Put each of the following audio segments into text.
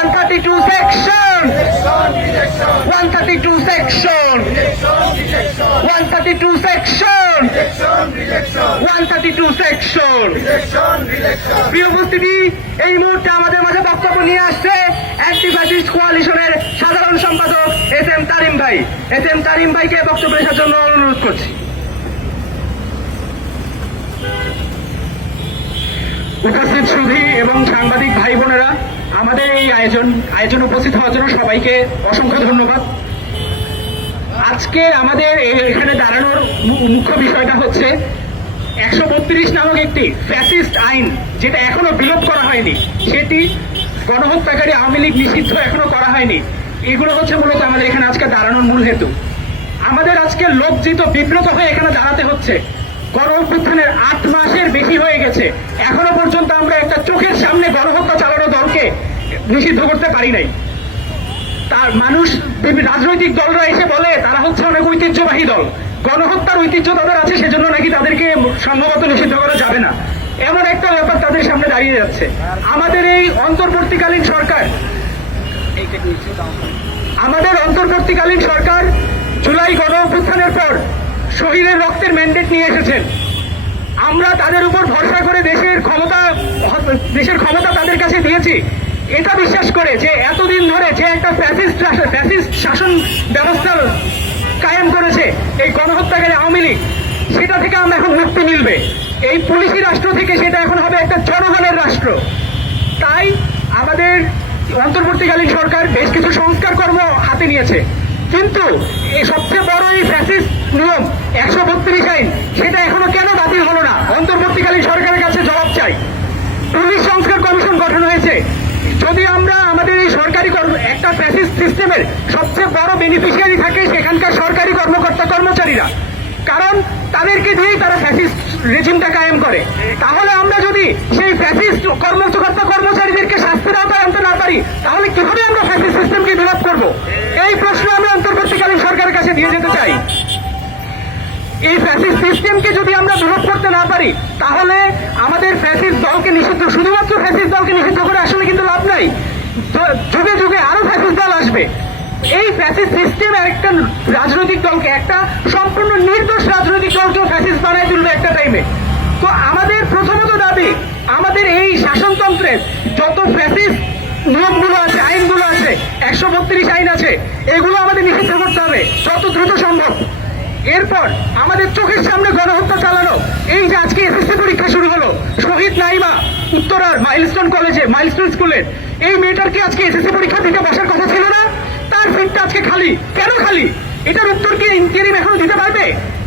132 section, 132 section, 132 section, 132 section. প্রিয় উপস্থিতি, এই মুহূর্তে আমাদের মাঝে বক্তব্য নিয়ে আসছে অ্যান্টি ফ্যাসিস্ট কোয়ালিশনের সাধারণ সম্পাদক এস এম তারিম ভাই। এস এম তারিম ভাইকে বক্তব্য রাখার জন্য অনুরোধ করছি। উপস্থিত সুধী এবং সাংবাদিক ভাই বোনেরা, আমাদের এই আয়োজন উপস্থিত হওয়ার জন্য সবাইকে অসংখ্য ধন্যবাদ। আজকে আমাদের এখানে দাঁড়ানোর মুখ্য বিষয়টা হচ্ছে 132 নামক একটি ফ্যাসিস্ট আইন, যেটা এখনো বিলোপ করা হয়নি, সেটি গণহত্যাকারী আওয়ামী লীগ নিষিদ্ধ এখনো করা হয়নি। এগুলো হচ্ছে মূলত আমাদের এখানে আজকে দাঁড়ানোর মূল হেতু। আমাদের আজকে লজ্জিত বিব্রত হয়ে এখানে দাঁড়াতে হচ্ছে। গণঅভ্যুত্থানের 8 মাসের বেশি হয়ে গেছে, এখনো পর্যন্ত আমরা একটা চোখের সামনে গণহত্যা চালানো দলকে নিষিদ্ধ করতে পারি নাই। তার মানুষ, রাজনৈতিক দলরা এসে বলে তারা হচ্ছে অনেক ঐতিহ্যবাহী দল, গণহত্যার ঐতিহ্য তাদের আছে, সেজন্য নাকি তাদেরকে সম্ভবত নিষিদ্ধ করা যাবে না, এমন একটা ব্যাপার তাদের সামনে দাঁড়িয়ে যাচ্ছে। আমাদের এই অন্তর্বর্তীকালীন সরকার জুলাই গণঅভ্যুত্থানের পর শহীদের রক্তের ম্যান্ডেট নিয়ে এসেছেন। আমরা তাদের উপর ভরসা করে দেশের ক্ষমতা তাদের কাছে দিয়েছি, এটা বিশ্বাস করে যে এতদিন ধরে যে একটা ফ্যাসিস্ট শাসন ব্যবস্থা কায়েম করেছে এই গণহত্যাকারী আওয়ামী লীগ, সেটা থেকে আমরা এখন মুক্তি মিলবে। এই পুলিশি রাষ্ট্র থেকে সেটা এখন হবে একটা জনগণের রাষ্ট্র। তাই আমাদের অন্তর্বর্তীকালীন সরকার বেশ কিছু সংস্কার কর্ম হাতে নিয়েছে, কিন্তু এই সবচেয়ে বড় এই ফ্যাসিস্ট নিয়ম 132 আইন, সেটা এখনো কেন বাতিল হলো না? অন্তর্বর্তীকালীন সরকারের কাছে জবাব চাই। পুলিশ সংস্কার কমিশন গঠন হয়েছে, যদি আমরা আমাদের এই সরকারি একটা ফ্যাসিস্ট সিস্টেমের সবচেয়ে বড় বেনিফিশিয়ারি থাকে সেখানকার সরকারি কর্মকর্তা কর্মচারীরা, কারণ তাদেরকে দিয়েই তারা ফ্যাসিস্ট রেজিমটা কায়েম করে। তাহলে আমরা যদি সেই ফ্যাসিস্ট কর্মকর্তা কর্মচারীদেরকে শাস্তির আওতায় আনতে না পারি, তাহলে কিভাবে আমরা ফ্যাসিস্ট সিস্টেমকে বিলোপ করব? এই প্রশ্ন আমরা অন্তর্বর্তীকালীন সরকারের কাছে দিয়ে যেতে চাই। এই ফ্যাসিস্ট সিস্টেমকে যদি আমরা বিলোপ করতে না পারি, তাহলে আমাদের ফ্যাসিস্ট দলকে নিষিদ্ধ, শুধুমাত্র ফ্যাসিস্ট দলকে নিষিদ্ধ করে আসলে কিন্তু লাভ নাই। যুগে যুগে আরো ফ্যাসিস্ট দল আসবে। এই ফ্যাসিস্ট সিস্টেম একটা রাজনৈতিক দলকে, একটা সম্পূর্ণ নির্দোষ রাজনৈতিক দলকেও ফ্যাসিস্ট বানায় তুলবে একটা টাইমে। তো আমাদের প্রথমত দাবি, আমাদের এই শাসনতন্ত্রের যত ফ্যাসিস্ট নিয়মগুলো আছে, আইনগুলো আছে, 132 আইন আছে, এগুলো আমাদের নিষিদ্ধ করতে হবে যত দ্রুত সম্ভব। এরপর আমাদের চোখের সামনে গণহত্যা চালানো, এই যে আজকে এসএসসি পরীক্ষা শুরু হলো, শহীদ নাইমা উত্তরার মাইলস্টোন স্কুলের এই মেয়েটার কি আজকে এসএসসি পরীক্ষা দিতে বসার কথা ছিল না? তার সিটটা আজকে খালি, কেন খালি? এটার উত্তর কি ইন্টারিম এখনো দিতে পারবে?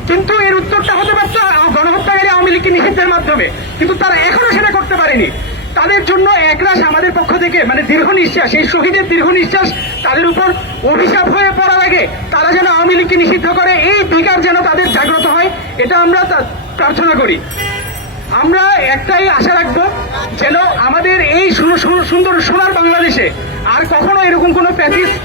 কিন্তু এর উত্তরটা হতে পারত গণহত্যাকারী আওয়ামী লীগকে নিষিদ্ধের মাধ্যমে, কিন্তু তারা এখনো সেটা করতে পারেনি। তাদের জন্য একরাশ আমাদের পক্ষ থেকে দীর্ঘ নিঃশ্বাস, এই শহীদের দীর্ঘ নিঃশ্বাস তাদের উপর অভিশাপ হয়ে পড়ার আগে তারা যেন আওয়ামী লীগকে নিষিদ্ধ করে, এই বিকার যেন তাদের জাগ্রত হয়, এটা আমরা প্রার্থনা করি। আমরা একটাই আশা রাখবো, যেন আমাদের এই সুন্দর সোনার বাংলাদেশে আর কখনো এরকম কোনো ফ্যাসিস্ট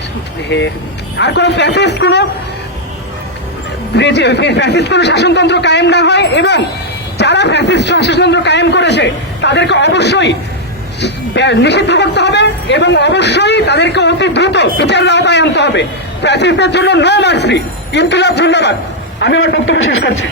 কোনো শাসনতন্ত্র কায়েম না হয়, এবং যারা ফ্যাসিস্ট শাসনতন্ত্র কায়েম করেছে তাদেরকে অবশ্যই নিষিদ্ধ করতে হবে এবং অবশ্যই তাদেরকে অতি দ্রুত বিচারের আওতায় আনতে হবে। ফ্যাসিস্টদের জন্য নো মার্সি। ইনকিলাব। ধন্যবাদ। আমি আমার বক্তব্য শেষ করছি।